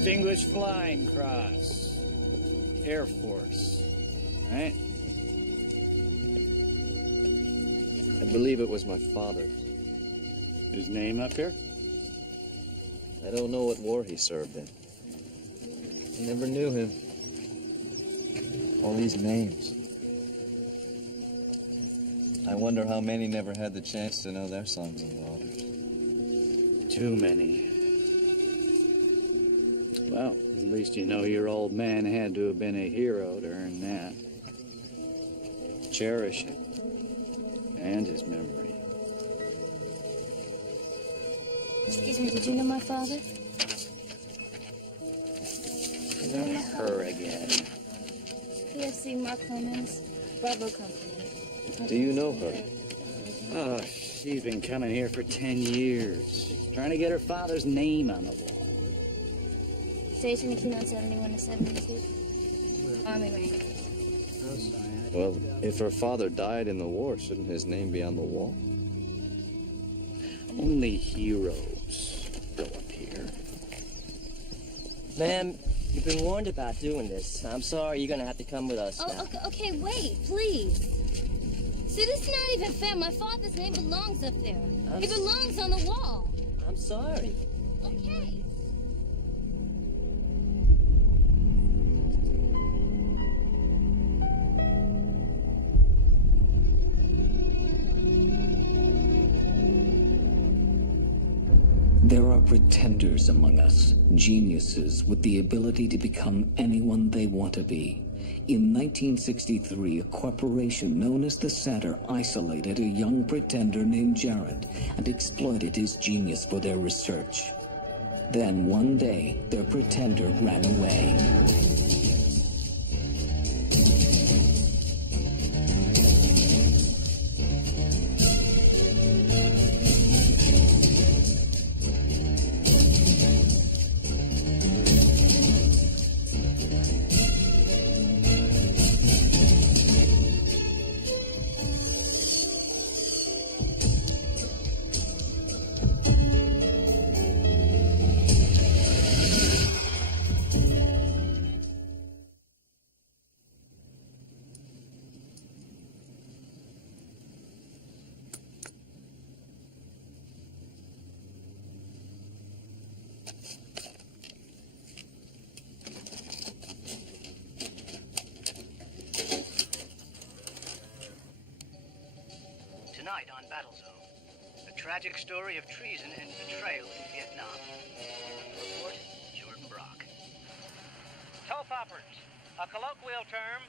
Distinguished Flying Cross. Air Force. Right? I believe it was my father's. His name up here? I don't know what war he served in. I never knew him. All these names. I wonder how many never had the chance to know their sons and daughters. Too many. Well, at least you know your old man had to have been a hero to earn that. Cherish it. And his memory. Excuse me, did you know my father? Not her again. PFC Mark Clemens, Bravo Company. Do you know her? Oh, she's been coming here for 10 years. Trying to get her father's name on the wall. Station Keynote 71 to 72. Army Rangers. Well, if her father died in the war, shouldn't his name be on the wall? Only heroes go up here. Ma'am, you've been warned about doing this. I'm sorry, you're gonna have to come with us now. Okay, wait, please. See, this is not even fair. My father's name belongs up there. He belongs on the wall. I'm sorry. Okay. There are pretenders among us, geniuses with the ability to become anyone they want to be. In 1963, a corporation known as the Center isolated a young pretender named Jared and exploited his genius for their research. Then one day, their pretender ran away. Tonight on Battlezone, a tragic story of treason and betrayal in Vietnam. Report, Jordan Brock. Toe poppers, a colloquial term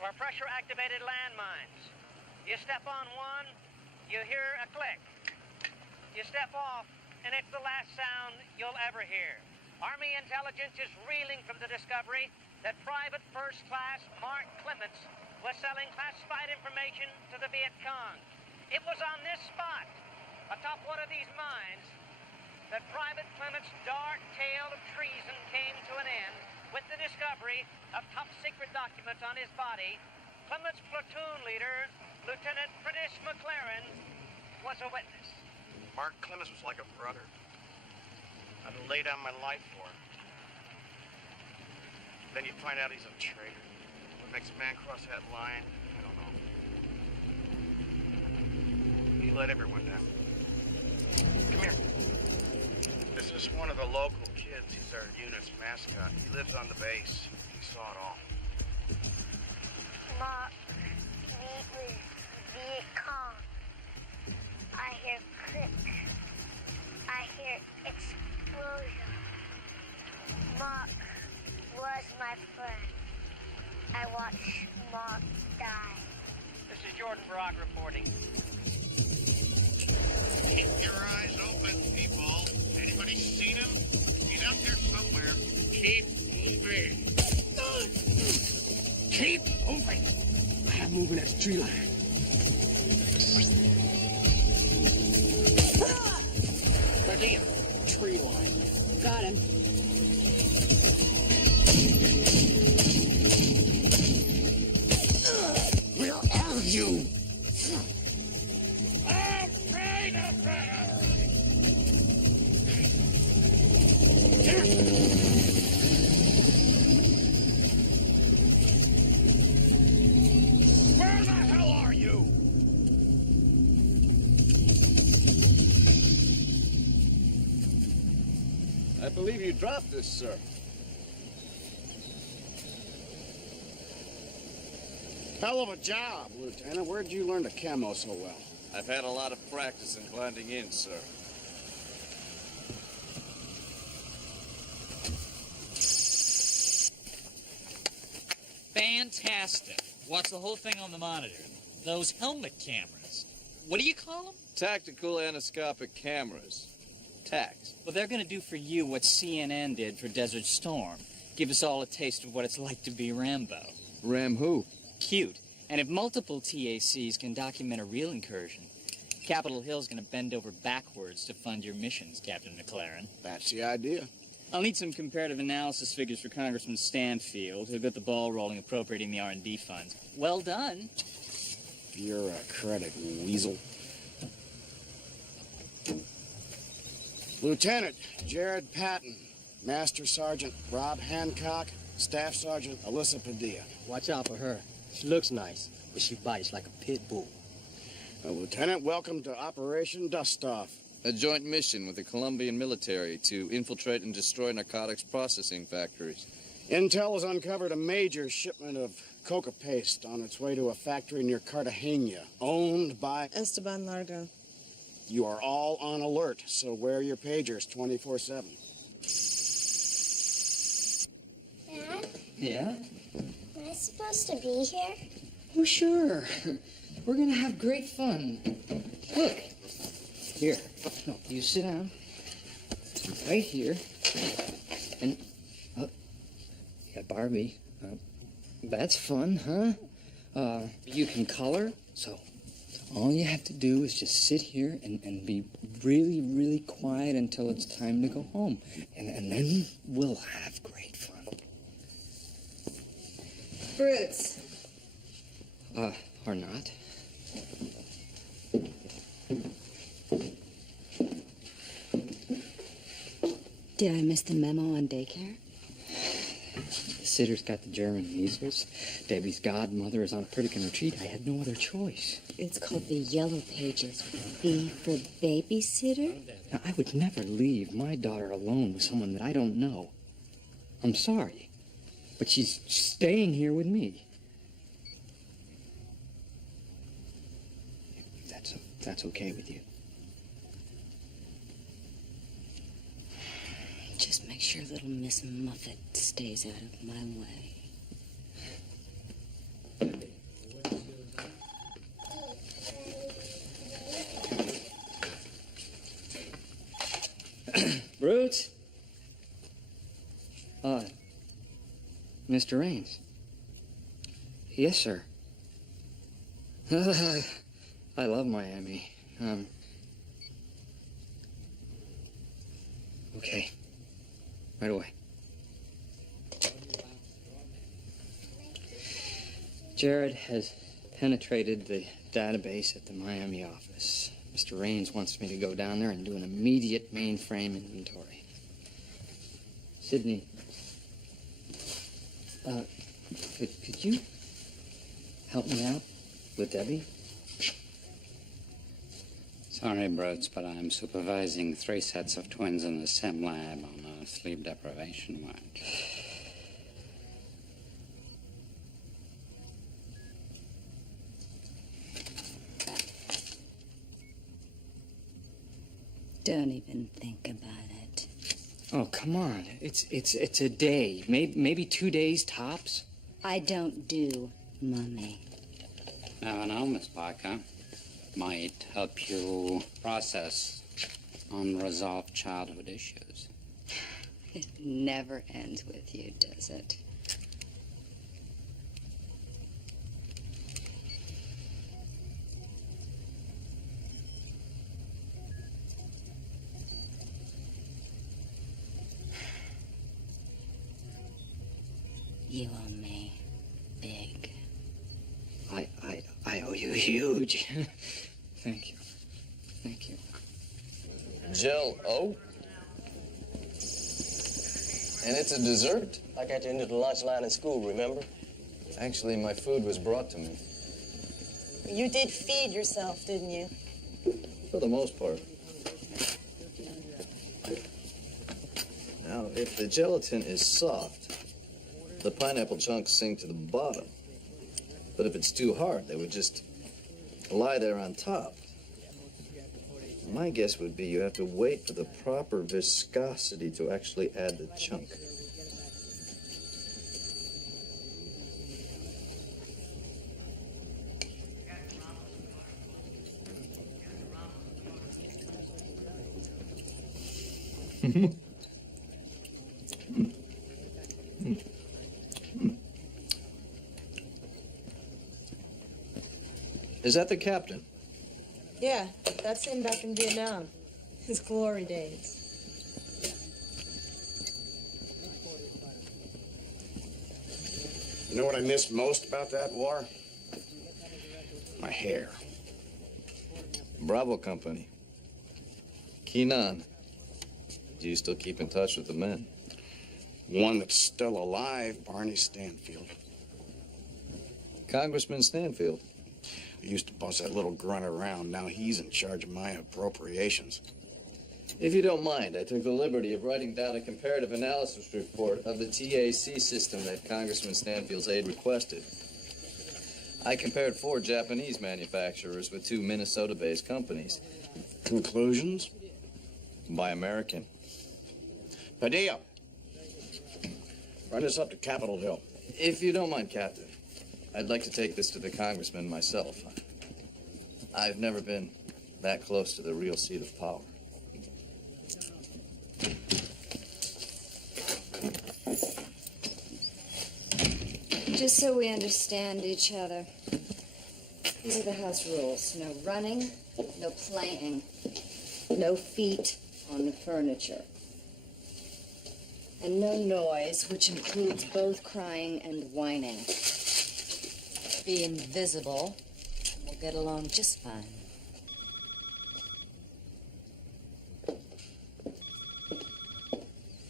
for pressure-activated landmines. You step on one, you hear a click. You step off, and it's the last sound you'll ever hear. Army intelligence is reeling from the discovery that Private First Class Mark Clements was selling classified information to the Viet Cong. It was on this spot, atop one of these mines, that Private Clements' dark tale of treason came to an end with the discovery of top-secret documents on his body. Clements' platoon leader, Lieutenant Prentice McLaren, was a witness. Mark Clements was like a brother. I'd lay down my life for him. Then you find out he's a traitor. What makes a man cross that line, I don't know. He let everyone down. Come here. This is one of the local kids. He's our unit's mascot. He lives on the base. He saw it all. Mark, meet with Viet Cong. I hear clicks. I hear explosion. Mark was my friend. I watched Mark die. This is Jordan Brock reporting. Keep your eyes open, people. Anybody seen him? He's out there somewhere. Keep moving. Keep moving. I'm moving that tree line. Per diem. Tree line. Got him. Where are you? believe you dropped this, sir. Hell of a job, Lieutenant. Where'd you learn to camo so well? I've had a lot of practice in blending in, sir. Fantastic. Watch the whole thing on the monitor. Those helmet cameras. What do you call them? Tactical anoscopic cameras. TACs. Well, they're going to do for you what CNN did for Desert Storm. Give us all a taste of what it's like to be Rambo. Ram who? Cute. And if multiple TACs can document a real incursion, Capitol Hill's going to bend over backwards to fund your missions, Captain McLaren. That's the idea. I'll need some comparative analysis figures for Congressman Stanfield, who'll get the ball rolling appropriating the R&D funds. Well done. Bureaucratic weasel. Lieutenant Jared Patton, Master Sergeant Rob Hancock, Staff Sergeant Alyssa Padilla. Watch out for her. She looks nice, but she bites like a pit bull. Lieutenant, welcome to Operation Dust-Off. A joint mission with the Colombian military to infiltrate and destroy narcotics processing factories. Intel has uncovered a major shipment of coca paste on its way to a factory near Cartagena, owned by Esteban Largo. You are all on alert, so wear your pagers 24/7. Dad, Yeah? am I supposed to be here? Oh, sure. We're gonna have great fun. Look. Here. No, you sit down. Right here. And, you got Barbie. That's fun, huh? You can color, so all you have to do is just sit here and be really, really quiet until it's time to go home. And then we'll have great fun. Brutes. Or not. Did I miss the memo on daycare? The sitter's got the German measles. Debbie's godmother is on a Pritikin retreat. I had no other choice. It's called the Yellow Pages. B for babysitter? Now, I would never leave my daughter alone with someone that I don't know. I'm sorry, but she's staying here with me. That's okay with you. Just make sure little Miss Muffet stays out of my way. Brutes? Mr. Raines. Yes, sir. I love Miami. Okay. Right away. Jared has penetrated the database at the Miami office. Mr. Raines wants me to go down there and do an immediate mainframe inventory. Sydney, could you help me out with Debbie? Sorry, Brooks, but I'm supervising 3 sets of twins in the sim lab on a sleep deprivation watch. Don't even think about it. Oh, come on. It's a day. Maybe 2 days tops. I don't do Mummy. Never know, Miss Parker. Might help you process unresolved childhood issues. It never ends with you, does it? You owe me big. I owe you huge. Thank you. Thank you. Jill O? And it's a dessert? Like at the end of the lunch line in school, remember? Actually, my food was brought to me. You did feed yourself, didn't you? For the most part. Now, if the gelatin is soft, the pineapple chunks sink to the bottom. But if it's too hard, they would just lie there on top. My guess would be you have to wait for the proper viscosity to actually add the chunk. Is that the captain? Yeah, that's him back in Vietnam. His glory days. You know what I miss most about that war? My hair. Bravo Company. Keenan. Do you still keep in touch with the men? One that's still alive, Barney Stanfield. Congressman Stanfield. I used to boss that little grunt around. Now he's in charge of my appropriations. If you don't mind, I took the liberty of writing down a comparative analysis report of the TAC system that Congressman Stanfield's aide requested. I compared 4 Japanese manufacturers with 2 Minnesota-based companies. Conclusions? By American. Padilla, run us up to Capitol Hill. If you don't mind, Captain, I'd like to take this to the congressman myself. I've never been that close to the real seat of power. Just so we understand each other, these are the house rules. No running, no playing, no feet on the furniture. And no noise, which includes both crying and whining. Be invisible, and we'll get along just fine.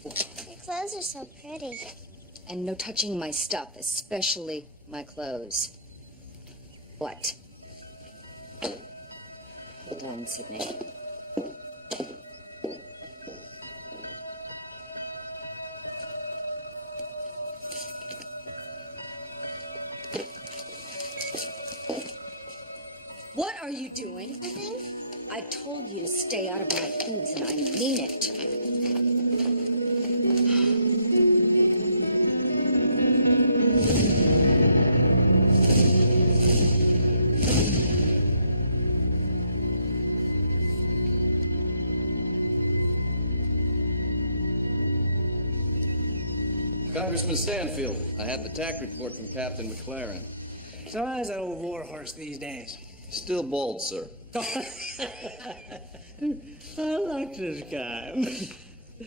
Your clothes are so pretty. And no touching my stuff, especially my clothes. What? Hold on, Sydney. What are you doing? Nothing. I told you to stay out of my things, and I mean it. Congressman Stanfield, I had the TAC report from Captain McLaren. So how's that old war horse these days? Still bald, sir. I like this guy.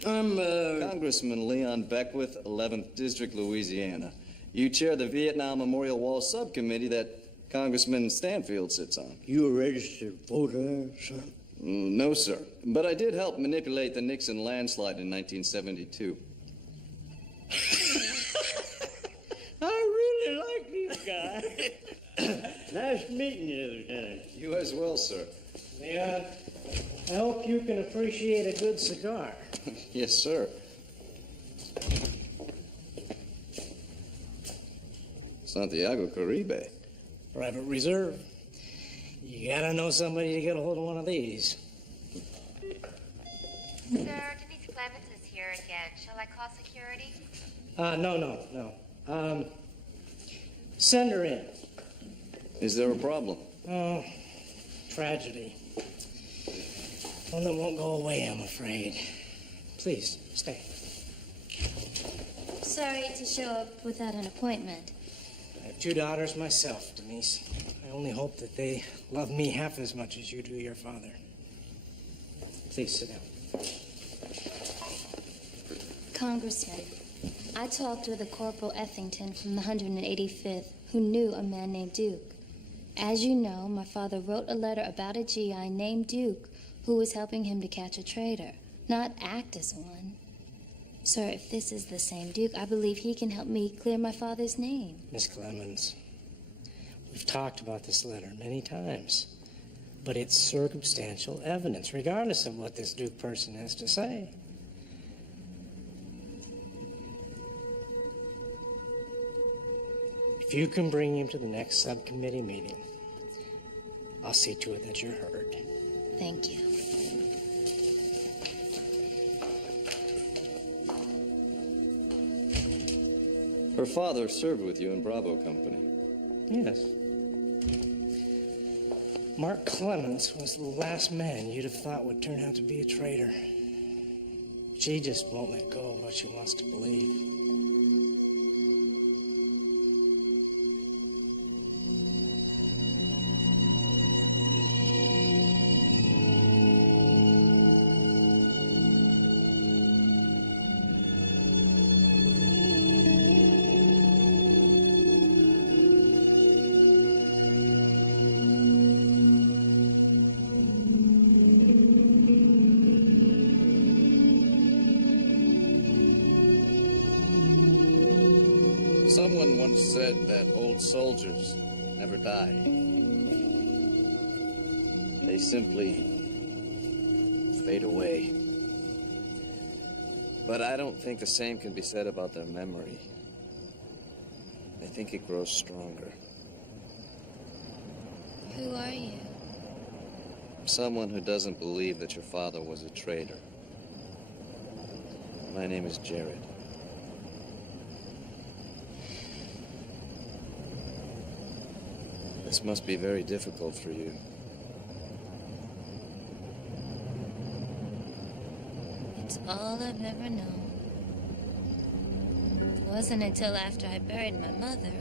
I'm, Congressman Leon Beckwith, 11th District, Louisiana. You chair the Vietnam Memorial Wall Subcommittee that Congressman Stanfield sits on. You a registered voter, sir? No, sir. But I did help manipulate the Nixon landslide in 1972. I really like this guy. Nice meeting you, Lieutenant. You as well, sir. Yeah, I hope you can appreciate a good cigar. Yes, sir. Santiago Caribe. Private reserve. You gotta know somebody to get a hold of one of these. Sir, Denise Clemens is here again. Shall I call security? No. Send her in. Is there a problem? Oh, tragedy. One that won't go away, I'm afraid. Please, stay. Sorry to show up without an appointment. I have 2 daughters myself, Denise. I only hope that they love me half as much as you do your father. Please sit down. Congressman, I talked with a Corporal Ethington from the 185th who knew a man named Duke. As you know, my father wrote a letter about a GI named Duke who was helping him to catch a traitor, not act as one. Sir, if this is the same Duke, I believe he can help me clear my father's name. Miss Clemens, we've talked about this letter many times, but it's circumstantial evidence, regardless of what this Duke person has to say. If you can bring him to the next subcommittee meeting, I'll see to it that you're heard. Thank you. Her father served with you in Bravo Company. Yes. Mark Clemens was the last man you'd have thought would turn out to be a traitor. She just won't let go of what she wants to believe. Someone once said that old soldiers never die. They simply fade away. But I don't think the same can be said about their memory. I think it grows stronger. Who are you? Someone who doesn't believe that your father was a traitor. My name is Jared. This must be very difficult for you. It's all I've ever known. It wasn't until after I buried my mother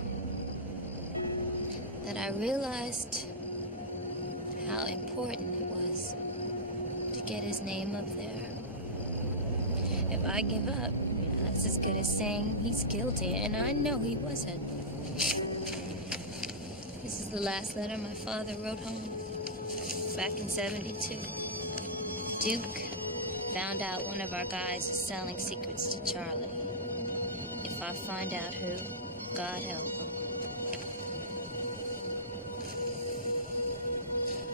that I realized how important it was to get his name up there. If I give up, that's as good as saying he's guilty, and I know he wasn't. This is the last letter my father wrote home, back in '72. Duke found out one of our guys is selling secrets to Charlie. If I find out who, God help him.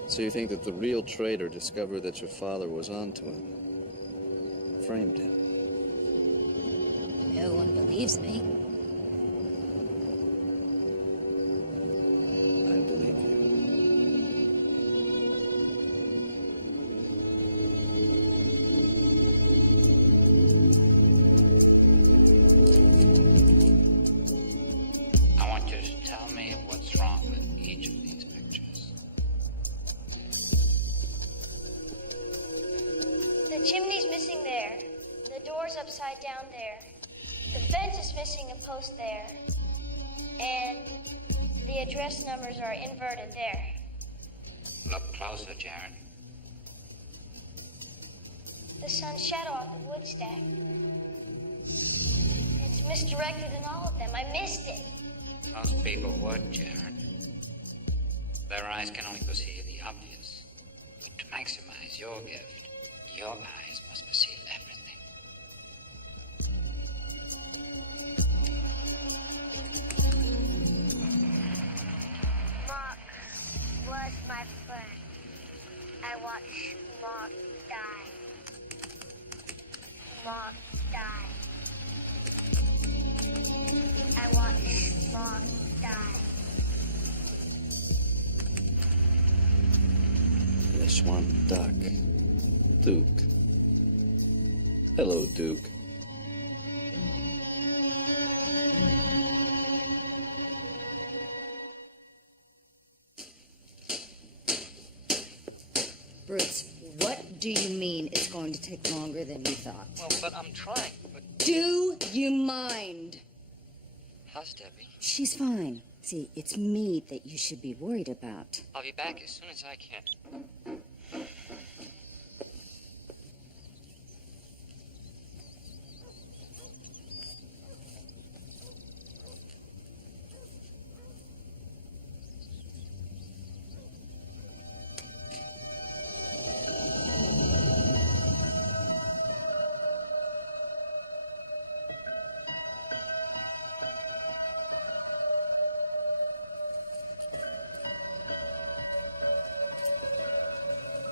So you think that the real traitor discovered that your father was onto him, framed him? No one believes me. I believe you. I want you to tell me what's wrong with each of these pictures. The chimney's missing there. The door's upside down there. The fence is missing a post there. And the address numbers are inverted there. Look closer, Jared. The sun's shadow off the wood stack. It's misdirected in all of them. I missed it. Most people would, Jared. Their eyes can only perceive the obvious. But to maximize your gift, your eyes must perceive everything. Mark was my friend. I watched Mark die. Mark died. I watched Mark die. This one, Duck. Duke. Hello, Duke. Bruce, what do you mean it's going to take longer than you thought? Well, but I'm trying. But Do you mind? how's Debbie? She's fine. See, it's me that you should be worried about. I'll be back as soon as I can.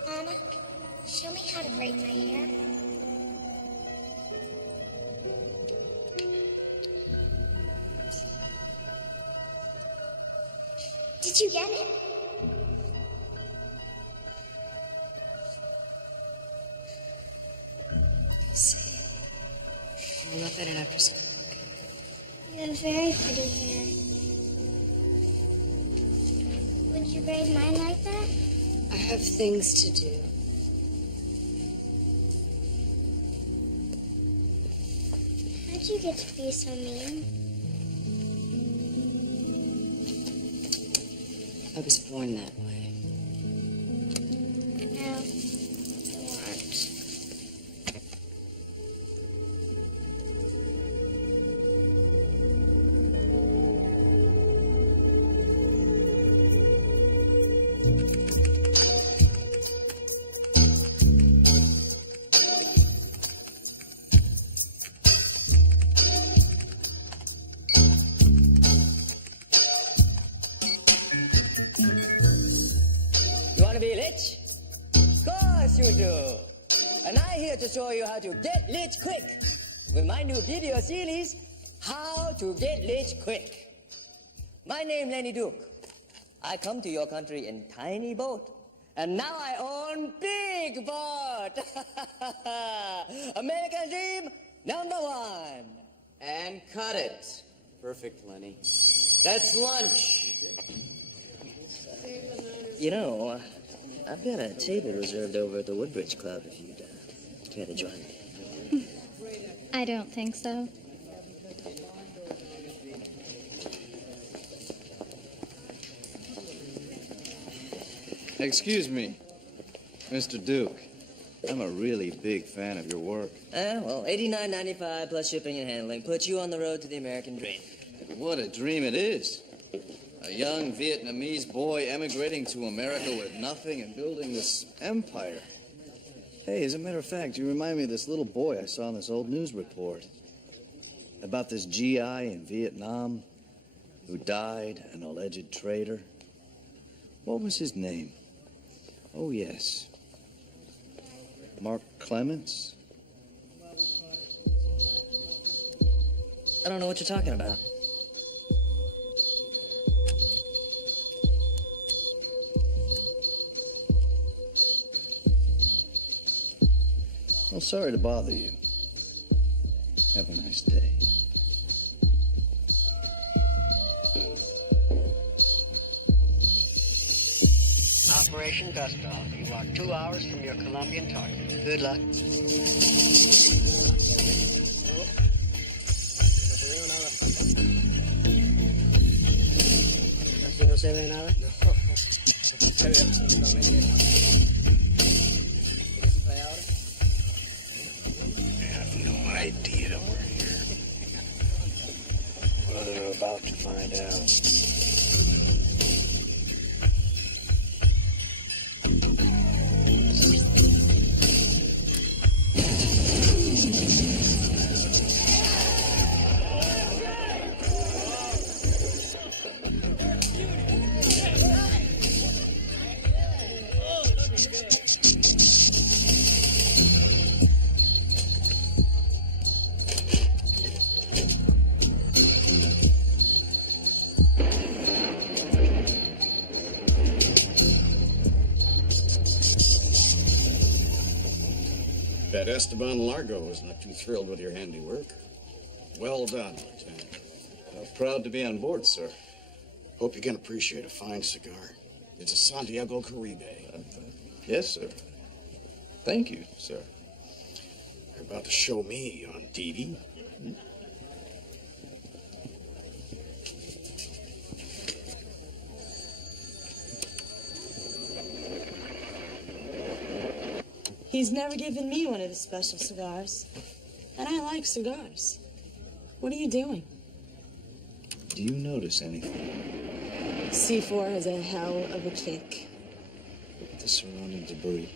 Mama, show me how to braid my hair. Did you get it? See. We'll look at it after school. You have very pretty hair. Would you braid mine like that? I have things to do. How'd you get to be so mean? I was born that way. No, you weren't. You want to be rich? Of course you do. And I'm here to show you how to get rich quick with my new video series, How to Get Rich Quick. My name Lenny Duke. I come to your country in tiny boat, and now I own big boat. American dream #1. And cut it. Perfect, Lenny. That's lunch. You know, I've got a table reserved over at the Woodbridge Club if you'd care to join me. I don't think so. Excuse me, Mr. Duke. I'm a really big fan of your work. Well, $89.95 plus shipping and handling puts you on the road to the American dream. What a dream it is. A young Vietnamese boy emigrating to America with nothing and building this empire. Hey, as a matter of fact, you remind me of this little boy I saw in this old news report. About this GI in Vietnam who died, an alleged traitor. What was his name? Oh, yes. Mark Clements? I don't know what you're talking about. Well, sorry to bother you. Have a nice day. Operation Dust Off. You are 2 hours from your Colombian target. Good luck. ¿Así no se ve nada? No. Se ve absolutamente nada. I have no idea we're here. Well, they're about to find out. Bet Esteban Largo is not too thrilled with your handiwork. Well done, Lieutenant. Proud to be on board, sir. Hope you can appreciate a fine cigar. It's a Santiago Caribe. Yes, sir. Thank you, sir. You're about to show me on TV. He's never given me one of his special cigars. And I like cigars. What are you doing? Do you notice anything? C4 has a hell of a kick. Look at the surrounding debris.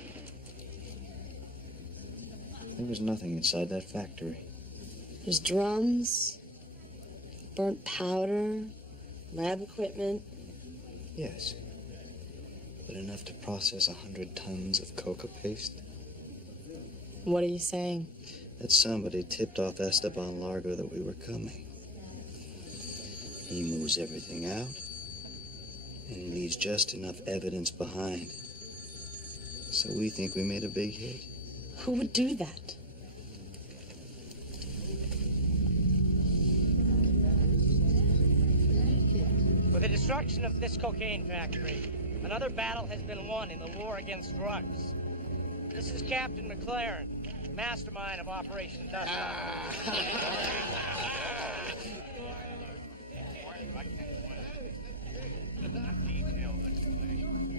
There was nothing inside that factory. There's drums, burnt powder, lab equipment. Yes. But enough to process 100 tons of coca paste? What are you saying? That somebody tipped off Esteban Largo that we were coming. He moves everything out, And he leaves just enough evidence behind. So we think we made a big hit. Who would do that? With the destruction of this cocaine factory, another battle has been won in the war against drugs. This is Captain McLaren, mastermind of Operation Dust.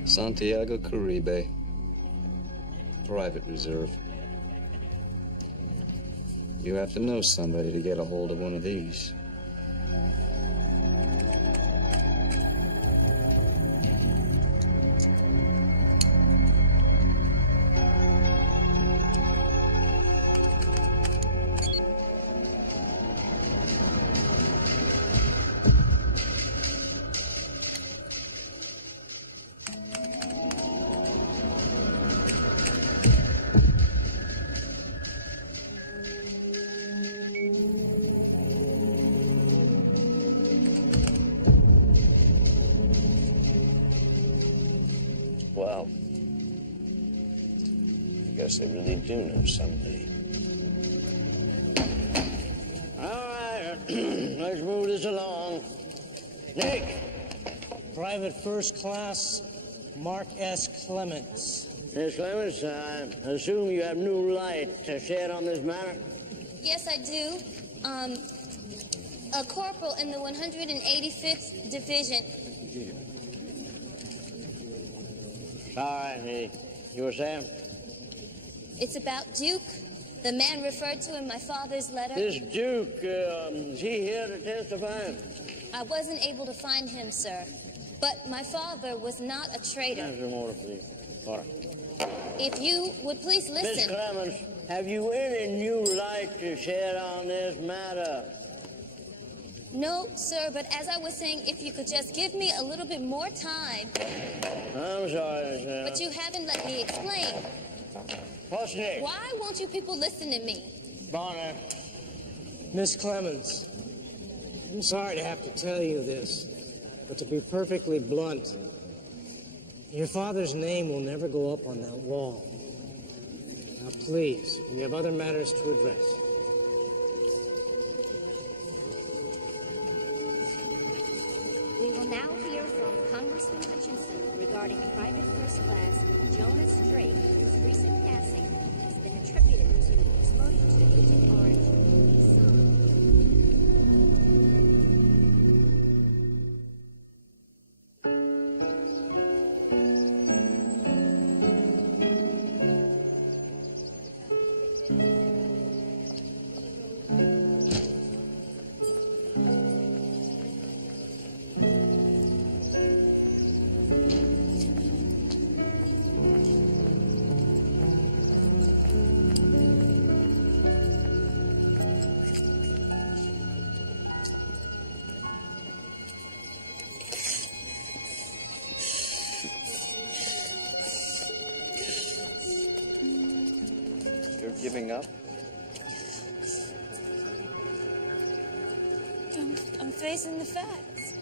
Santiago Caribe. Private reserve. You have to know somebody to get a hold of one of these. Well, I guess they really do know somebody. All right, let's move this along. Nick! Private First Class Mark S. Clements. Miss Clemens, I assume you have new light to shed on this matter? Yes, I do. A corporal in the 185th Division. All right, you were saying? It's about Duke, the man referred to in my father's letter. This Duke, is he here to testify? I wasn't able to find him, sir. But my father was not a traitor. Answer more, please. All right. If you would please listen. Miss Clemens, have you any new light to shed on this matter? No, sir, but as I was saying, if you could just give me a little bit more time. I'm sorry, sir. But you haven't let me explain. What's next? Why won't you people listen to me? Bonner. Miss Clemens, I'm sorry to have to tell you this, but to be perfectly blunt, your father's name will never go up on that wall. Now, please, we have other matters to address. We will now hear from Congressman Hutchinson regarding Private First Class Jonas Drake, whose recent passing has been attributed to exposure to Agent Orange in the sun. You're giving up? I'm facing the facts.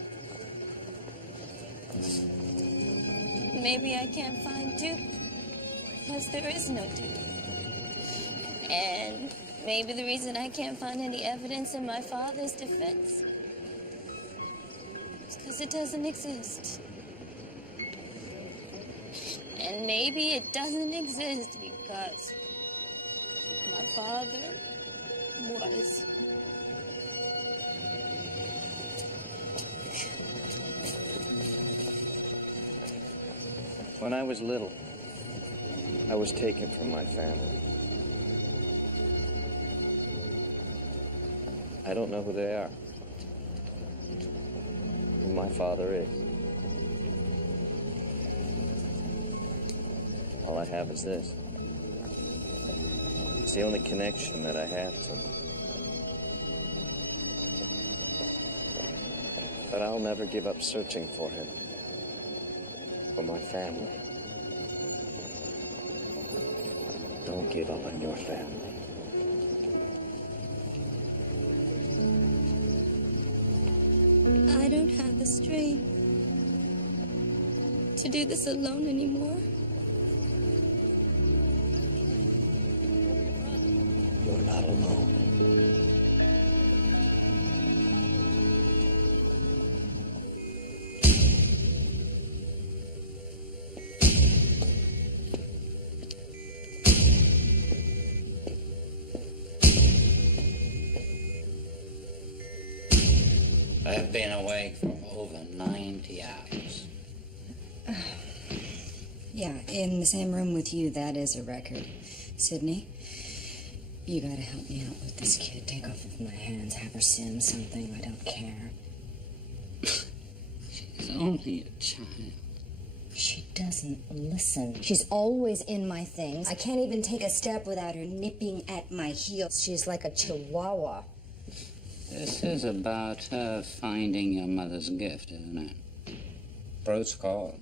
Maybe I can't find Duke because there is no Duke. And maybe the reason I can't find any evidence in my father's defense is because it doesn't exist. And maybe it doesn't exist because my father was. When I was little, I was taken from my family. I don't know who they are, who my father is. All I have is this. It's the only connection that I have to him. But I'll never give up searching for him. For my family. Don't give up on your family. I don't have the strength. to do this alone anymore. You're not alone. I've been awake for over 90 hours. Yeah, in the same room with you, that is a record. Sydney, you gotta help me out with this kid. Take off of my hands, have her sim something, I don't care. She's only a child. She doesn't listen. She's always in my things. I can't even take a step without her nipping at my heels. She's like a chihuahua. This is about her finding your mother's gift, isn't it? Bruce called.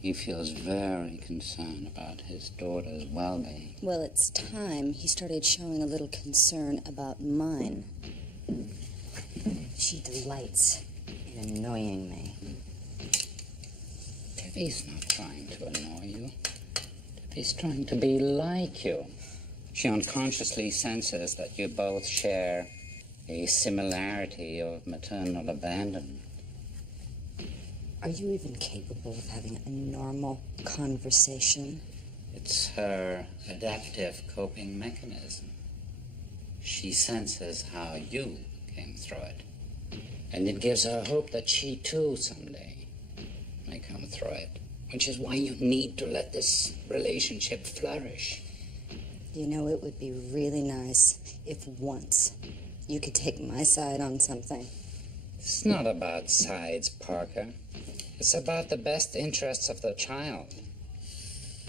He feels very concerned about his daughter's well-being. Well, it's time he started showing a little concern about mine. She delights in annoying me. Debbie's not trying to annoy you. Debbie's trying to be like you. She unconsciously senses that you both share a similarity of maternal abandonment. Are you even capable of having a normal conversation? It's her adaptive coping mechanism. She senses how you came through it. And it gives her hope that she too someday may come through it. Which is why you need to let this relationship flourish. You know, it would be really nice if once you could take my side on something. It's not about sides, Parker. It's about the best interests of the child.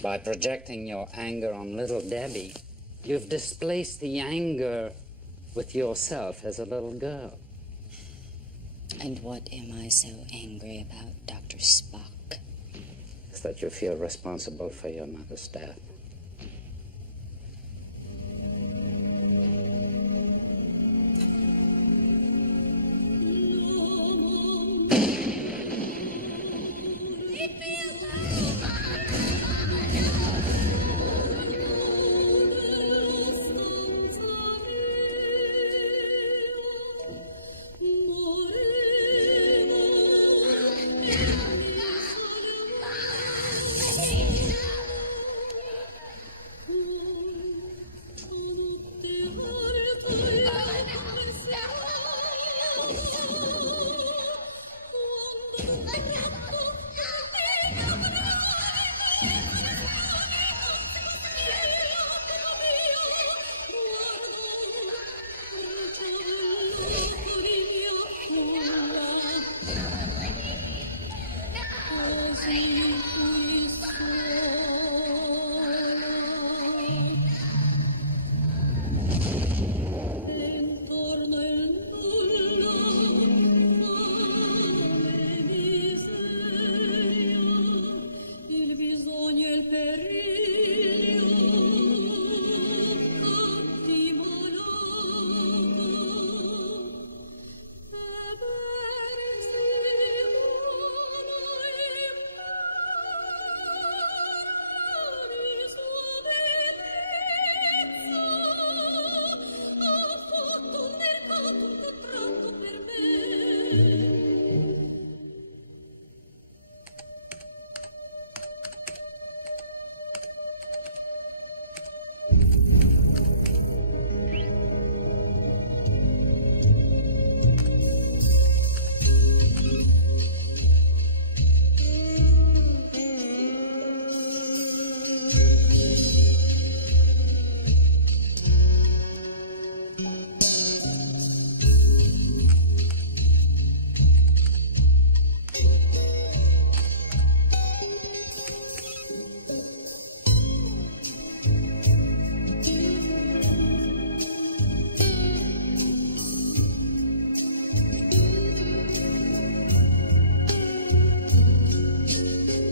By projecting your anger on little Debbie, you've displaced the anger with yourself as a little girl. And what am I so angry about, Dr. Spock? It's that you feel responsible for your mother's death.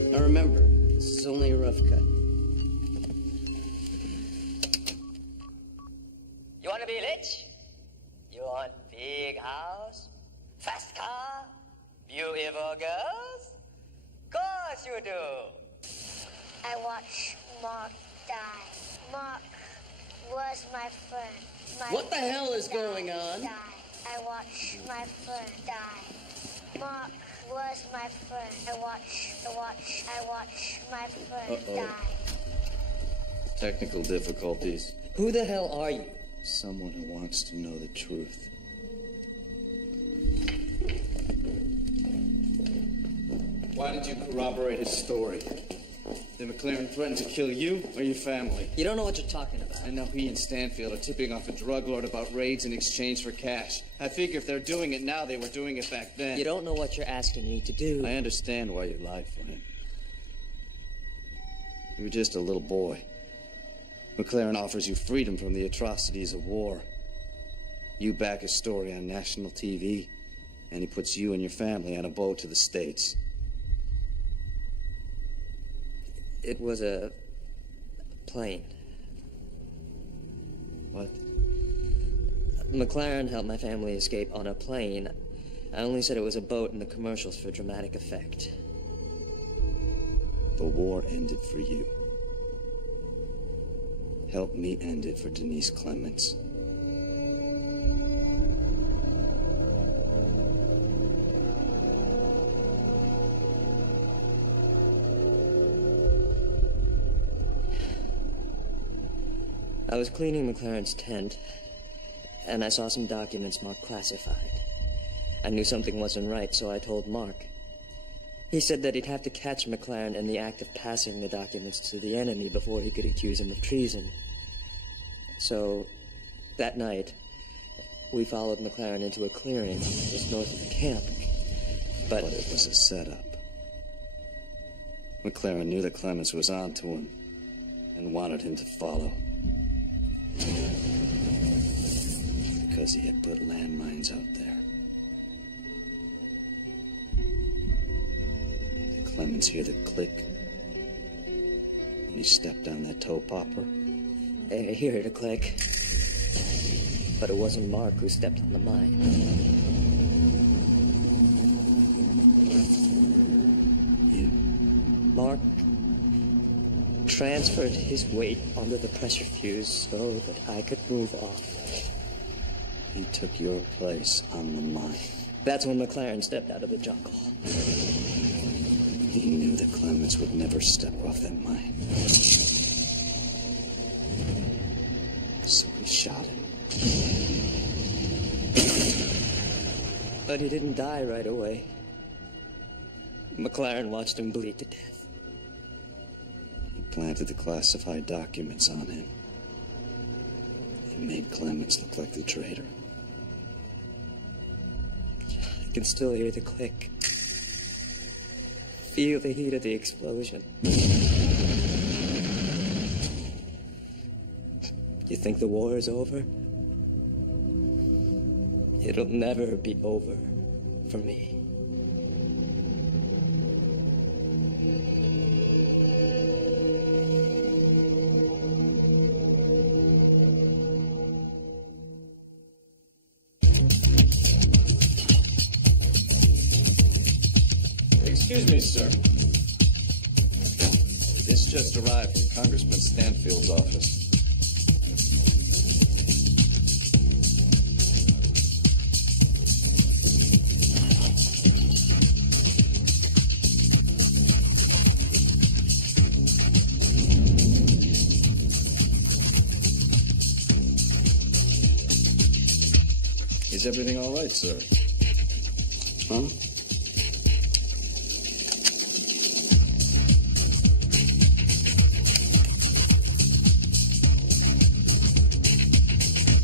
Now remember, this is only a rough cut. You want to be rich? You want big house, fast car, beautiful girls? Of course course you do. I watched Mark die. Mark was my friend. What the hell is going on? Die. I watched my friend die. Mark was my friend. I watched my friend die. Technical difficulties. Who the hell are you? Someone who wants to know the truth. Why did you corroborate his story? Did McLaren threaten to kill you or your family? You don't know what you're talking about. I know he and Stanfield are tipping off a drug lord about raids in exchange for cash. I figure if they're doing it now, they were doing it back then. You don't know what you're asking me to do. I understand why you lied for him. You were just a little boy. McLaren offers you freedom from the atrocities of war. You back his story on national TV, and he puts you and your family on a boat to the States. It was a plane. What? McLaren helped my family escape on a plane. I only said it was a boat in the commercials for dramatic effect. The war ended for you. Help me end it for Denise Clements. I was cleaning McLaren's tent, and I saw some documents marked classified. I knew something wasn't right, so I told Mark. He said that he'd have to catch McLaren in the act of passing the documents to the enemy before he could accuse him of treason. So, that night, we followed McLaren into a clearing just north of the camp. But it was a setup. McLaren knew that Clements was on to him and wanted him to follow. Because he had put landmines out there. Did Clements hear the click when he stepped on that toe popper? I heard a click. But it wasn't Mark who stepped on the mine. You. Mark transferred his weight onto the pressure fuse so that I could move off. He took your place on the mine. That's when McLaren stepped out of the jungle. He knew that Clements would never step off that mine. So he shot him. But he didn't die right away. McLaren watched him bleed to death. He planted the classified documents on him. He made Clements look like the traitor. I can still hear the click. Feel the heat of the explosion. You think the war is over? It'll never be over for me. Excuse me, sir. This just arrived from Congressman Stanfield's office. Is everything all right, sir? Huh?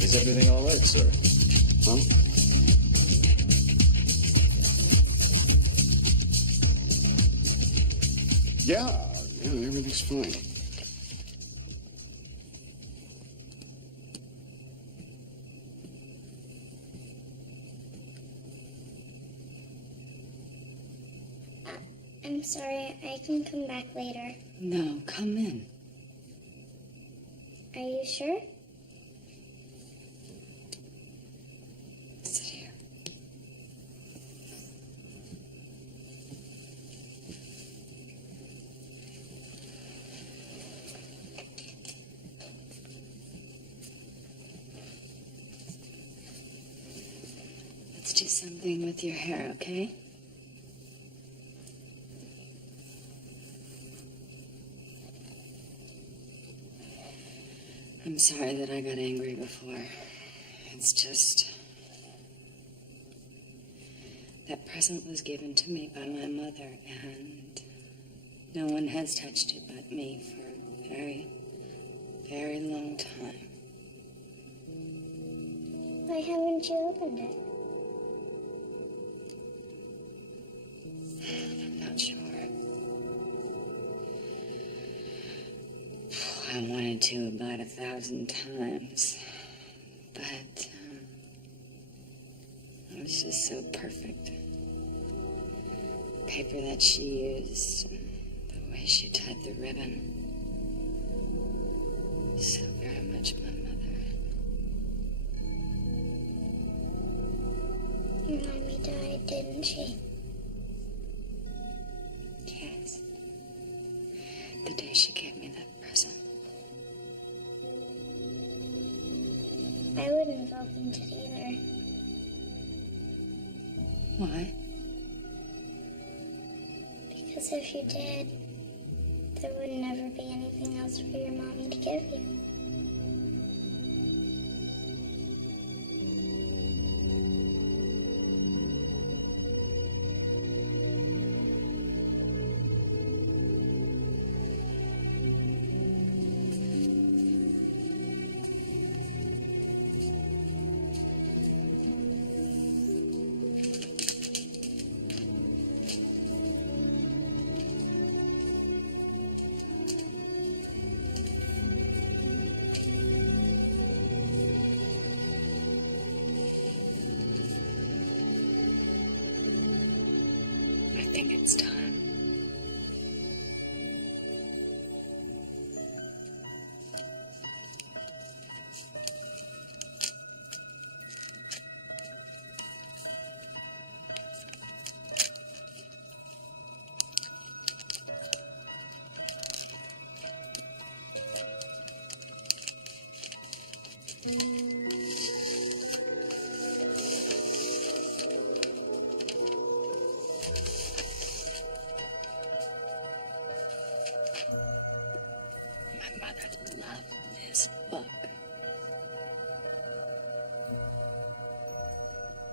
Is everything all right, sir? Huh? Yeah, everything's fine. I'm sorry, I can come back later. No, come in. Are you sure? Sit here. you something with your hair, okay? I'm sorry that I got angry before. It's just... that present was given to me by my mother, and no one has touched it but me for a very, very long time. Why haven't you opened it? I'm not sure. I wanted to about 1,000 times, but it was just so perfect. The paper that she used, the way she tied the ribbon. So very much my mother. Your mommy died, didn't she? Yes. The day she gave me that present. I wouldn't have opened it either. Why? Because if you did, there would never be anything else for your mommy to give you. I think it's time. My mother loved this book.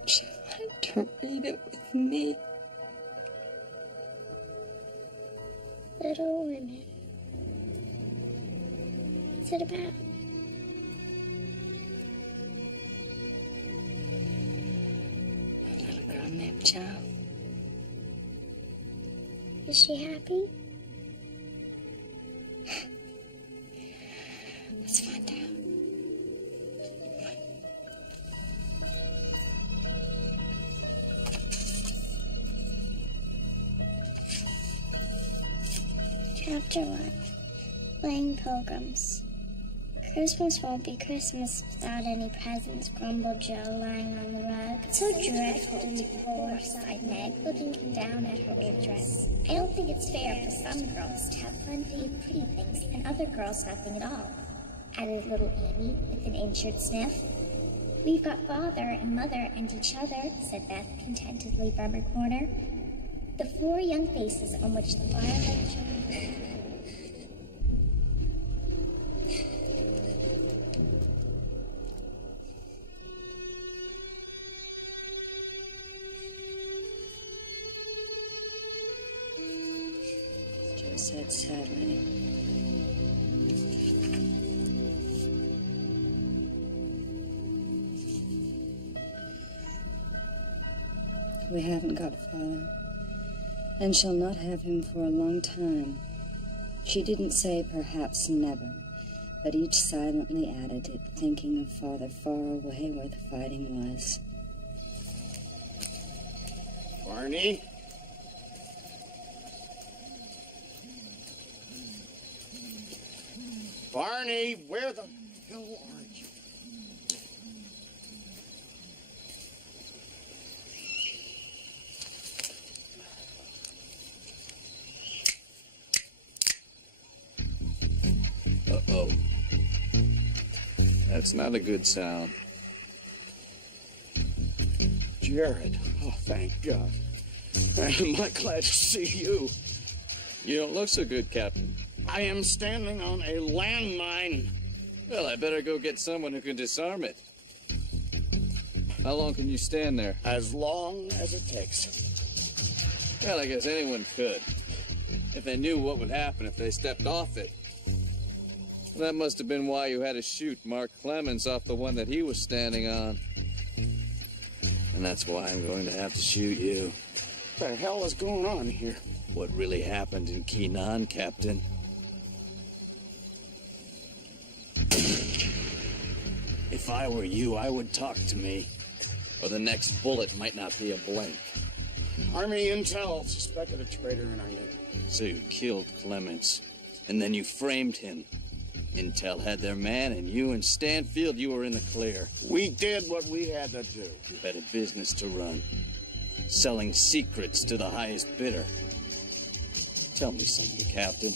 She wanted to read it with me. Little Women. What's it about? A little girl named Jo. Is she happy? Let's find out. Chapter 1. Playing Pilgrims. Christmas won't be Christmas without any presents, grumbled Joe, lying on the rug. So dreadful to be poor, sighed Meg, looking down at her old dress. I don't think it's fair for some girls to have plenty of pretty things and other girls nothing at all, added little Amy with an injured sniff. We've got father and mother and each other, said Beth contentedly from her corner. The 4 young faces on which the firelight shone. Joe said sadly. We haven't got father, and shall not have him for a long time. She didn't say perhaps never, but each silently added it, thinking of father far away where the fighting was. Barney? Barney, where the hell are you? Uh-oh. That's not a good sound. Jared. Oh, thank God. Am I glad to see you? You don't look so good, Captain. I am standing on a landmine. Well, I better go get someone who can disarm it. How long can you stand there? As long as it takes. Well, I guess anyone could. If they knew what would happen if they stepped off it. That must have been why you had to shoot Mark Clemens off the one that he was standing on. And that's why I'm going to have to shoot you. What the hell is going on here? What really happened in Keenan, Captain? If I were you, I would talk to me. Or the next bullet might not be a blank. Army intel suspected a traitor in our unit. So you killed Clemens, and then you framed him. Intel had their man, and you and Stanfield, you were in the clear. We did what we had to do. You had a business to run, selling secrets to the highest bidder. Tell me something, Captain.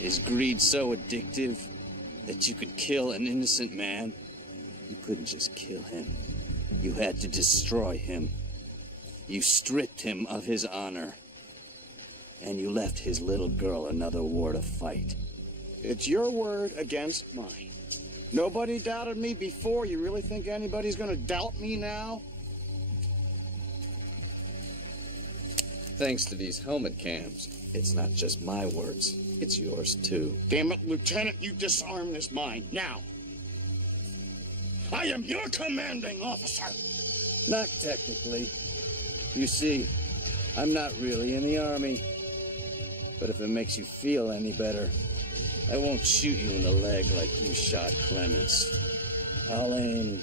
Is greed so addictive that you could kill an innocent man? You couldn't just kill him. You had to destroy him. You stripped him of his honor. And you left his little girl another war to fight. It's your word against mine. Nobody doubted me before. You really think anybody's gonna doubt me now? Thanks to these helmet cams, it's not just my words, it's yours too. Damn it, Lieutenant, you disarm this mine, now. I am your commanding officer. Not technically. You see, I'm not really in the Army. But if it makes you feel any better, I won't shoot you in the leg like you shot Clemens. I'll aim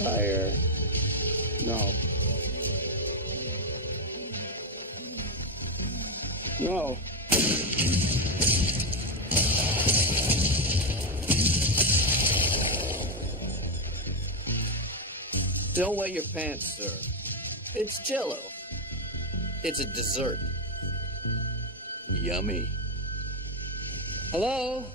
higher. No. No. Don't wet your pants, sir. It's Jell-O. It's a dessert. Yummy. Hello?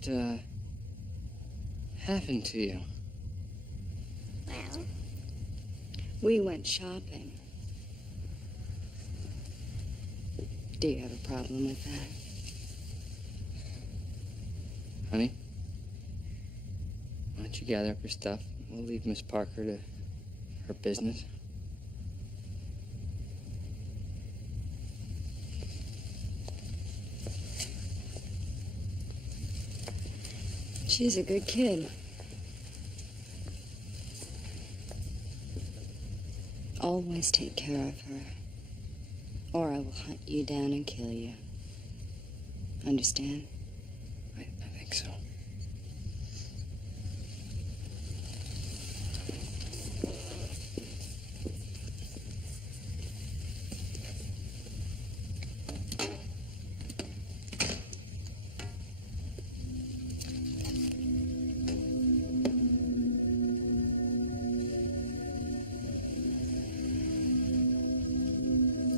What happened to you? Well, we went shopping. Do you have a problem with that? Honey, why don't you gather up your stuff? We'll leave Miss Parker to her business. She's a good kid. Always take care of her, or I will hunt you down and kill you. Understand? I think so.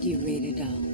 You read it all.